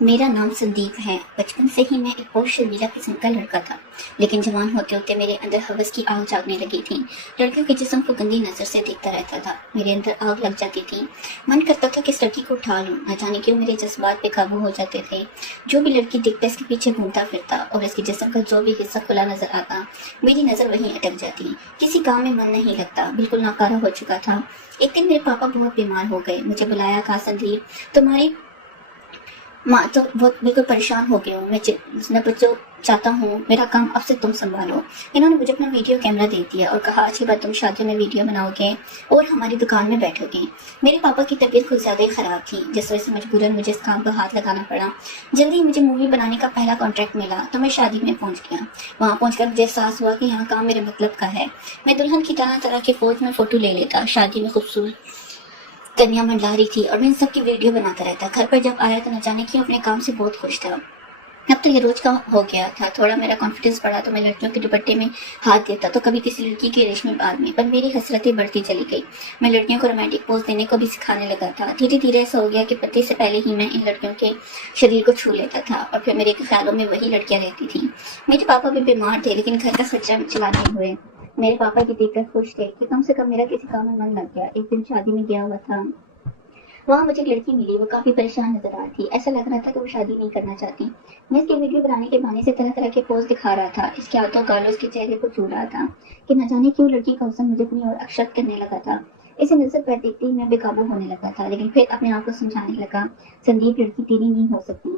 मेरा नाम संदीप है। बचपन से ही मैं एक बहुत शर्मीला किस्म का लड़का था, लेकिन जवान होते होते मेरे अंदर हवस की आग जागने लगी थी। लड़कियों के जिस्म को गंदी नजर से देखता रहता था, मेरे अंदर आग लग जाती थी। मन करता था कि इस लड़की को उठा लूं। न जाने क्यों मेरे जज्बात बेकाबू हो जाते थे। जो भी लड़की दिखता इसके पीछे घूमता फिरता और इसके जिस्म का जो भी हिस्सा खुला नजर आता, मेरी नजर वहीं अटक जाती। किसी काम में मन नहीं लगता, बिल्कुल नाकारा हो चुका था। एक दिन मेरे पापा बहुत बीमार हो गए। मुझे बुलाया, कहा संदीप तुम्हारी माँ तो बहुत बिल्कुल परेशान हो गई हूँ। मैं बच्चों चाहता हूँ मेरा काम अब से तुम संभालो। इन्होंने मुझे अपना वीडियो कैमरा दे दिया और कहा अच्छी बात, तुम शादियों में वीडियो बनाओगे और हमारी दुकान में बैठोगे। मेरे पापा की तबीयत कुछ ज्यादा ही खराब थी, जिस वजह से मजबूरन मुझे इस काम पर हाथ लगाना पड़ा। जल्दी ही मुझे मूवी बनाने का पहला कॉन्ट्रैक्ट मिला तो मैं शादी में पहुंच गया। वहां पहुंचकर मुझे एहसास हुआ कि यहाँ काम मेरे मतलब का है। मैं दुल्हन की तरह तरह के पोज में फोटो ले लेता, शादी में खूबसूरत कन्या मंडला रही थी और मैं इन सब की वीडियो बनाता रहता। घर पर जब आया तो न जाने क्यों अपने काम से बहुत खुश था। अब तो ये रोज का हो गया था। थोड़ा मेरा कॉन्फिडेंस बढ़ा तो मैं लड़कियों के दुपट्टे में हाथ देता, तो कभी किसी लड़की के रेशमी बाल में। पर मेरी हसरतें बढ़ती चली गई। मैं लड़कियों को रोमांटिक पोज देने को भी सिखाने लगा था। धीरे धीरे ऐसा हो गया कि पति से पहले ही मैं इन लड़कियों के शरीर को छू लेता था और फिर मेरे ख्यालों में वही लड़कियां रहती थी। मेरे पापा भी बीमार थे, लेकिन घर का खर्चा चलाने हुए मेरे पापा की देखकर खुश थे कि कम से कम मेरा किसी काम में मन लग गया। एक दिन शादी में गया हुआ था, वहाँ मुझे एक लड़की मिली। वो काफी परेशान नजर आ रही थी। ऐसा लग रहा था कि वो शादी नहीं करना चाहती। मैं इसके वीडियो बनाने के बहाने से तरह तरह के पोज दिखा रहा था। इसके हाथों गालों इसके चेहरे को छू रहा था कि न जाने क्यों लड़की का हुस्न मुझे अपनी ओर आकर्षित करने लगा था। इसे नजर पर देखते ही मैं बेकाबू होने लगा था, लेकिन फिर अपने आप को समझाने लगा, संदीप लड़की तेरी नहीं हो सकती,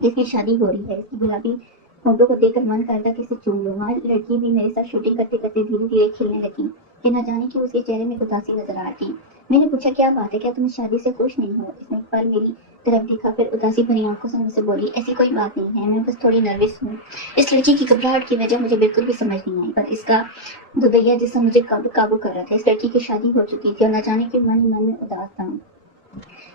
इसकी शादी हो रही है। इसकी गुलाबी फोटो को देखकर मन करता कि इसे चूम लूं। वहाँ लड़की भी मेरे साथ शूटिंग करते करते धीरे धीरे खिलने लगी कि न जाने क्यों उसके चेहरे में उदासी नजर आ रही। मैंने पूछा क्या बात है, क्या तुम इस शादी से खुश नहीं हो? इसने एक पल मेरी तरफ देखा, फिर उदासी भरी आंखों से मुझसे बोली, ऐसी कोई बात नहीं है, मैं बस थोड़ी नर्वस हूँ। इस लड़की की घबराहट की वजह मुझे बिल्कुल भी समझ नहीं आई, पर इसका दुबैया जिसम मुझे काबू कर रहा था। इस लड़की की शादी हो चुकी थी और न जाने क्यों मन ही मन में उदास था।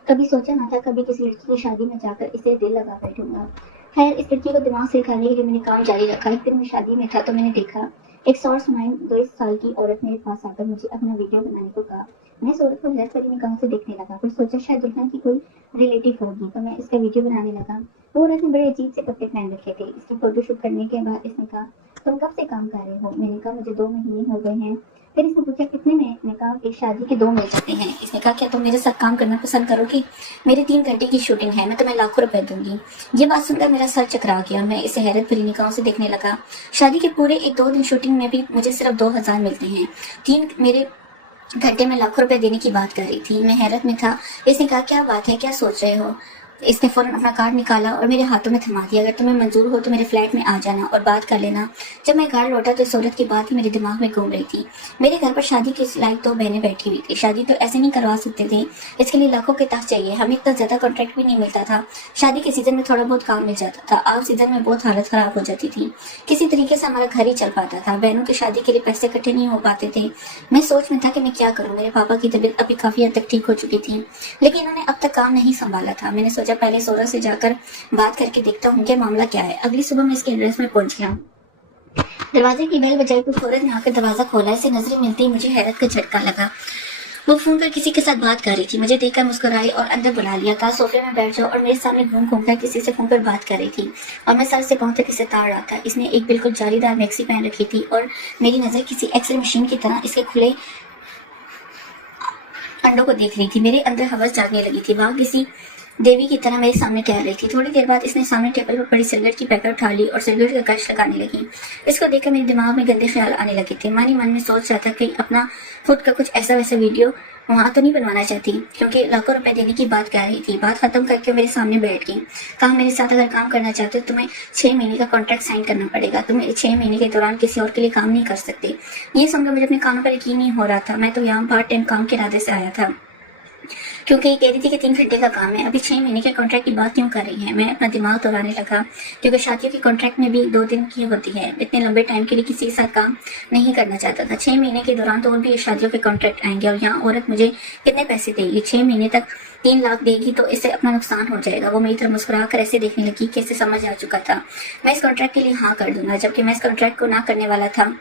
कभी सोचा ना था कभी किसी लड़की की शादी में जाकर इसे दिल लगा बैठूंगा। खैर, इस लड़की को दिमाग से निकालने के लिए मैंने काम जारी रखा। एक दिन मैं शादी में था तो मैंने देखा एक शॉर्ट स्माइल 22 साल की औरत मेरे पास आकर मुझे अपना वीडियो बनाने को कहा। मैं इस औरत को हैरत भरी निगाहों से देखने लगा, फिर सोचा शायद दुल्हन की कोई रिलेटिव होगी, तो मैं इसका वीडियो बनाने लगा। वो औरत ने बड़े अजीब से कपड़े पहन रखे थे। इसकी फोटोशूट करने के बाद इसने कहा, तुम कब से काम कर रहे हो? मैंने कहा मुझे 2 महीने हो गए हैं। फिर इसने पूछा कितने में? मैंने कहा एक शादी के 2 मिल जाते हैं। इसने कहा क्या तुम मेरे साथ काम करना पसंद करोगी? मेरी 3 घंटे की शूटिंग है, मैं तुम्हें लाखों रुपए दूंगी। ये बात सुनकर मेरा सर चकरा गया और मैं इसे हैरत भरी निगाहों से देखने लगा। शादी के पूरे 1-2 दिन शूटिंग में भी मुझे सिर्फ 2000 मिलते हैं। 3 मेरे घंटे में लाखों रुपए देने की बात कर रही थी। मैं हैरत में था। इसने कहा क्या बात है, क्या सोच रहे हो? इसने फौरन अपना कार्ड निकाला और मेरे हाथों में थमा दिया, अगर तुम्हें मंजूर हो तो मेरे फ्लैट में आ जाना और बात कर लेना। जब मैं घर लौटा तो इस औरत की बात ही मेरे दिमाग में घूम रही थी। मेरे घर पर शादी के लायक 2 बहनें बैठी हुई थी। शादी तो ऐसे नहीं करवा सकते थे, इसके लिए लाखों के ताक चाहिए। हमें इतना ज्यादा कॉन्ट्रैक्ट भी नहीं मिलता था। शादी के सीजन में थोड़ा बहुत काम मिल जाता था, ऑफ सीजन में बहुत हालत खराब हो जाती थी। किसी तरीके से हमारा घर ही चल पाता था। बहनों की शादी के लिए पैसे इकट्ठे नहीं हो पाते थे। मैं सोच में था कि मैं क्या करूं। मेरे पापा की तबीयत अभी काफी हद तक ठीक हो चुकी थी, लेकिन इन्होंने अब तक काम नहीं संभाला था। मैंने सोचा पहले सोरा से जाकर बात करके देखता हूँ कि मामला क्या है। अगली सुबह मैं इसके एड्रेस में पहुंच गया। दरवाजे की बेल बजाई तो औरत ने आकर दरवाजा खोला। इसे नजरें मिलते ही मुझे हैरत का झटका लगा। वो फोन पर किसी के साथ बात कर रही थी। मुझे देखकर मुस्कुराई और अंदर बुला लिया। कहा सोफे में बैठ जाओ, और मेरे सामने घूम घूम कर किसी से फोन पर बात कर रही थी और मैं सर से पांव तक इसे ताड़ रहा था। इसने एक बिल्कुल जालीदार मैक्सी पहन रखी थी और मेरी नजर किसी एक्सरे मशीन की तरह इसके खुले अंडों को देख रही थी। मेरे अंदर हवस जागने लगी थी। वहां किसी देवी की तरह मेरे सामने ठहर रही थी। थोड़ी देर बाद इसने सामने टेबल पर पड़ी सिगरेट की पैकेट उठा ली और सिगरेट का कश लगाने लगी। इसको देखकर मेरे दिमाग में गंदे ख्याल आने लगे थे। मन ही मन में सोच रहा था कि अपना खुद का कुछ ऐसा वैसा वीडियो वहां तो नहीं बनवाना चाहती, क्योंकि लाखों रुपए देने की बात कह रही थी। बात खत्म करके मेरे सामने बैठ गई। कहा मेरे साथ अगर काम करना चाहते हो तुम्हें 6 महीने का कॉन्ट्रैक्ट साइन करना पड़ेगा। तुम 6 महीने के दौरान किसी और के लिए काम नहीं कर सकते। ये सुनकर मुझे अपने कानों पर यकीन नहीं हो रहा था। मैं तो यहाँ पार्ट टाइम काम के इरादे से आया था, क्योंकि ये कह रही थी कि 3 घंटे का काम है। अभी 6 महीने के कॉन्ट्रैक्ट की बात क्यों कर रही है? मैं अपना दिमाग दौड़ाने लगा, क्योंकि शादियों की कॉन्ट्रैक्ट में भी 2 दिन की होती है। इतने लंबे टाइम के लिए किसी के साथ काम नहीं करना चाहता था। 6 महीने के दौरान तो और भी शादियों के कॉन्ट्रैक्ट आएंगे और यहाँ औरत मुझे कितने पैसे देगी? 6 महीने तक 3 लाख देगी तो इससे अपना नुकसान हो जाएगा। वो मेरी तरफ मुस्कुरा कर ऐसे देखने लगी कि इसे समझ आ चुका था मैं इस कॉन्ट्रैक्ट के लिए हाँ कर दूंगा, जबकि मैं इस कॉन्ट्रैक्ट को ना करने वाला था।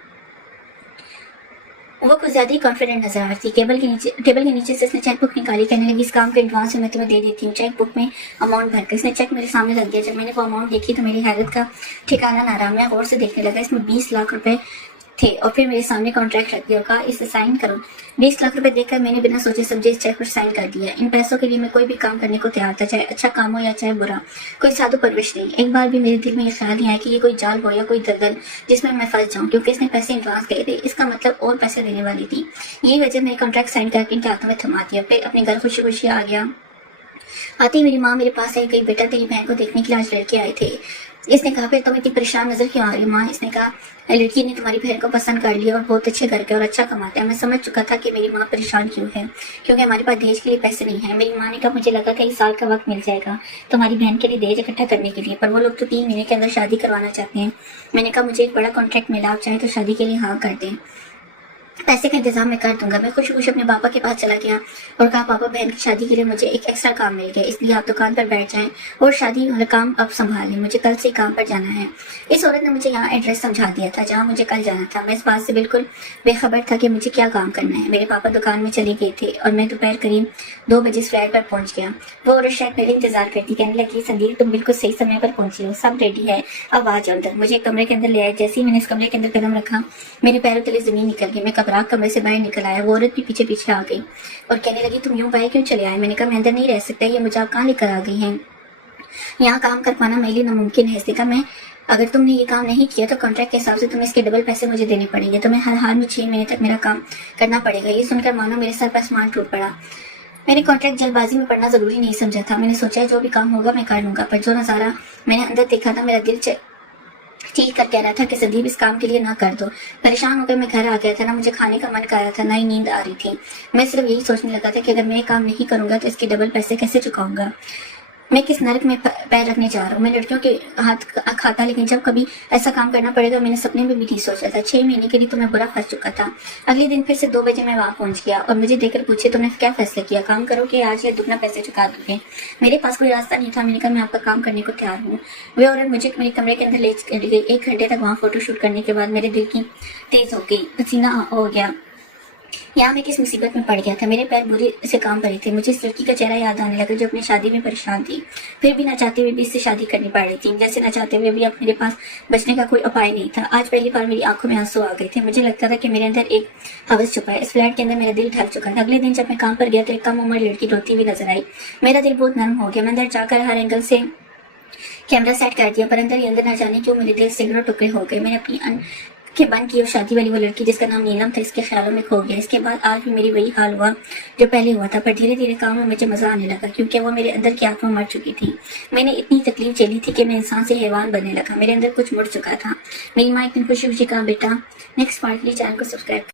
वो कुछ ज्यादा ही कॉन्फिडेंट नजर आ रही थी। टेबल के नीचे से इसने चेक बुक निकाली, कहने लगी इस काम के एडवांस मैं तुम्हें दे देती हूँ। चेक बुक में अमाउंट भरकर इसने चेक मेरे सामने रख दिया। जब मैंने वो अमाउंट देखी तो मेरी हैरत का ठिकाना ना रहा। मैं गौर से देखने लगा, इसमें 20 लाख रुपए थे और फिर मेरे सामने कॉन्ट्रैक्ट रख दिया और कहा इसे साइन करो। 20 लाख रुपए देखकर मैंने बिना सोचे समझे इस चेक पर साइन कर दिया। इन पैसों के लिए मैं कोई भी काम करने को तैयार था, चाहे अच्छा काम हो या चाहे बुरा, कोई साधु परविश नहीं। एक बार भी मेरे दिल में ये ख्याल नहीं आया कि ये कोई जाल हो या कोई दलदल जिसमें मैं फंस जाऊं, क्योंकि इसने पैसे एडवांस गए थे, इसका मतलब और पैसे देने वाली थी। यही वजह मैंने कॉन्ट्रैक्ट साइन करके इनके हाथों में थमा दिया। फिर अपने घर खुशी खुशी आ गया। आते ही मेरी माँ मेरे पास आई, कही बेटा तेरी बहन को देखने के लिए आज लड़के आए थे। इसने कहा फिर तुम इतनी परेशान नजर क्यों आ रही माँ? इसने कहा लड़की ने तुम्हारी बहन को पसंद कर लिया और बहुत अच्छे घर के और अच्छा कमाता है। मैं समझ चुका था कि मेरी माँ परेशान क्यों है, क्योंकि हमारे पास दहेज के लिए पैसे नहीं है। मेरी माँ ने कहा मुझे लगा था 1 साल का वक्त मिल जाएगा तुम्हारी बहन के लिए दहेज इकट्ठा करने के लिए, पर वो लोग तो 3 महीने के अंदर शादी करवाना चाहते हैं। मैंने कहा मुझे एक बड़ा कॉन्ट्रैक्ट मिला, आप चाहे तो शादी के लिए हाँ कर दें, पैसे का इंतजाम मैं कर दूंगा। मैं खुशी खुशी अपने पापा के पास चला गया और कहा पापा बहन की शादी के लिए मुझे एक एक्स्ट्रा काम मिल गया, इसलिए आप दुकान पर बैठ जाएं और शादी वाला काम अब संभालें, मुझे कल से काम पर जाना है। इस औरत ने मुझे यहाँ एड्रेस समझा दिया था जहाँ मुझे कल जाना था। मैं इस बात से बिल्कुल बेखबर था कि मुझे क्या काम करना है। मेरे पापा दुकान में चले गए थे और मैं दोपहर करीब 2 बजे फ्लैट पर पहुंच गया। वो औरत शायद मेरे इंतजार करती, कहने लगी संदीप तुम बिल्कुल सही समय पर पहुंची हो, सब रेडी है, अब आ जाओ अंदर। मुझे कमरे के अंदर ले आए। जैसे ही मैंने इस कमरे के अंदर कदम रखा मेरे पैरों तले जमीन निकल गई। मैं घबरा कमरे से बाहर निकल आया। वो औरत भी पीछे पीछे आ गई और कहने लगी तुम यूं बाहर क्यों चले आए? मैंने कहा मैं अंदर नहीं रह सकता, ये मुझे आप कहाँ लेकर आ गई हैं? यहाँ काम कर पाना मेरे लिए नामुमकिन है। इसने कहा मैं अगर तुमने ये काम नहीं किया तो कॉन्ट्रैक्ट के हिसाब से तुम्हें इसके डबल पैसे मुझे देने पड़ेंगे, तुम्हें हर हाल में 6 महीने तक मेरा काम करना पड़ेगा। ये सुनकर मानो मेरे सर पर आसमान टूट पड़ा। मैंने कॉन्ट्रैक्ट जल्दबाजी में पढ़ना जरूरी नहीं समझा था। मैंने सोचा जो भी काम होगा मैं कर लूंगा, पर जो नजारा मैंने अंदर देखा था मेरा दिल ठीक कर कह रहा था कि संदीप इस काम के लिए ना कर दो। परेशान होकर मैं घर आ गया था। ना मुझे खाने का मन कर रहा था, ना ही नींद आ रही थी। मैं सिर्फ यही सोचने लगा था कि अगर मैं ये काम नहीं करूंगा तो इसके डबल पैसे कैसे चुकाऊंगा। मैं किस नरक में पैर रखने जा रहा हूँ। मैं लड़कियों के हाथ खाता, लेकिन जब कभी ऐसा काम करना पड़ेगा मैंने सपने में भी नहीं सोचा था। 6 महीने के लिए तो मैं बुरा फंस चुका था। अगले दिन फिर से 2 बजे मैं वहां पहुंच गया और मुझे देखकर पूछे तुमने क्या फैसला किया, काम करोगे आज या दुगना पैसे चुका दोगे? मेरे पास कोई रास्ता नहीं था। मैंने कहा मैं आपका काम करने को तैयार हूँ। वे औरत मुझे मेरे कमरे के अंदर ले गई। 1 घंटे तक वहाँ फोटोशूट करने के बाद मेरे दिल की तेज हो गई, पसीना हो गया। यहाँ मैं किस मुसीबत में पड़ गया था। मेरे पैर बुरे से काम पड़े थे। मुझे इस लड़की का चेहरा याद आने लगा जो अपनी शादी में परेशान थी, फिर भी न चाहते हुए भी इससे शादी करनी पड़ रही थी। जैसे न चाहते हुए भी अब मेरे पास बचने का कोई उपाय नहीं था। आज पहली बार मेरी आंखों में आंसू आ गए थे। मुझे लगता था कि मेरे अंदर एक हवस छुपा है। इस फ्लैट के अंदर मेरा दिल ढक चुका था। अगले दिन जब मैं काम पर गया तो एक कम उम्र लड़की रोती हुई नजर आई। मेरा दिल बहुत नरम हो गया। मैं अंदर जाकर हर एंगल से कैमरा सेट कर दिया, पर अंदर ही अंदर न जाने क्यों मेरे दिल से टुकड़े हो गए। मैंने अपनी के बंद की और शादी वाली वो लड़की जिसका नाम नीलम था इसके ख्यालों में खो गया। इसके बाद आज भी मेरी वही हाल हुआ जो पहले हुआ था, पर धीरे धीरे काम में मुझे मजा आने लगा क्योंकि वो मेरे अंदर की आत्मा मर चुकी थी। मैंने इतनी तकलीफ झेली थी कि मैं इंसान से हैवान बनने लगा। मेरे अंदर कुछ मुड़ चुका था। मेरी माँ एक दिन खुशी खुशी कहा बेटा नेक्स्ट पार्ट के लिए चैनल को सब्सक्राइब